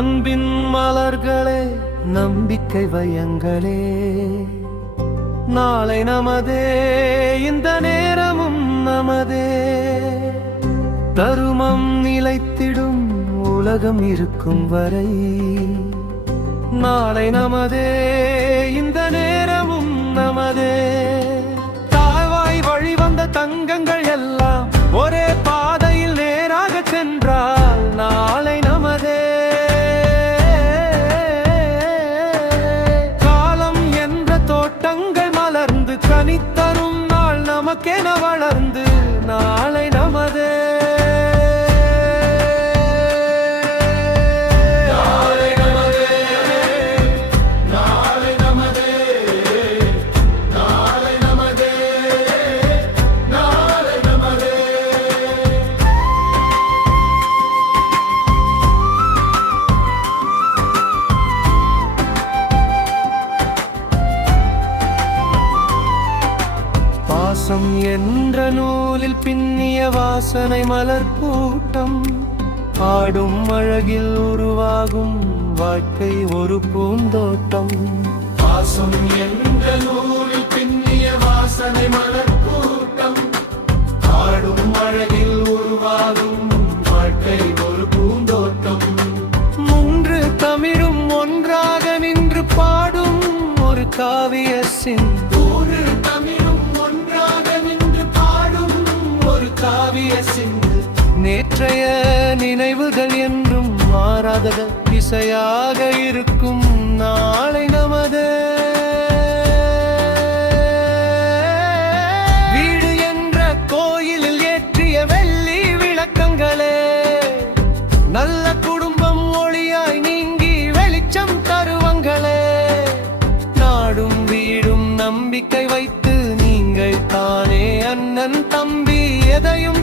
அன்பின் மலர்களே, நம்பிக்கை வையங்களே, நாளை நமதே, இந்த நேரமும் நமதே. தருமம் நிலைத்திடும் உலகம் இருக்கும் வரை, நாளை நமதே, இந்த நேரமும் நமதே. தாழ்வாய் வழிவந்த தங்கங்கள் எல்லாம் ஒரே பாதையில் நேராக சென்றால் நாளை நமதே. காலம் என்ற தோட்டங்கள் மலர்ந்து கனித்தரும் நாள் நமக்கென வளர்ந்து நாளை நமதே. பாசம் என்ற நூலில் பின்னிய வாசனை மலர் கூட்டம், ஆடும் அழகில் உருவாகும் வாழ்க்கை ஒரு பூந்தோட்டம். பாசம் என்ற நூலில் பின்னிய வாசனை மலர் கூட்டம், ஆடும் அழகில் உருவாகும் வாழ்க்கை ஒரு பூந்தோட்டம். மூன்று தமிழும் ஒன்றாக நின்று பாடும் ஒரு காவிய சிந்து. நேற்றைய நினைவுகள் என்றும் மாறாத இசையாக இருக்கும் நாளை நமது. வீடு என்ற கோயிலில் ஏற்றிய வெள்ளி விளக்கங்களே, நல்ல குடும்பம் ஒளியாய் நீங்கி வெளிச்சம் தருவங்களே. நாடும் வீடும் நம்பிக்கை வைத்து நீங்கள் தானே அண்ணன் தம்பி எதையும்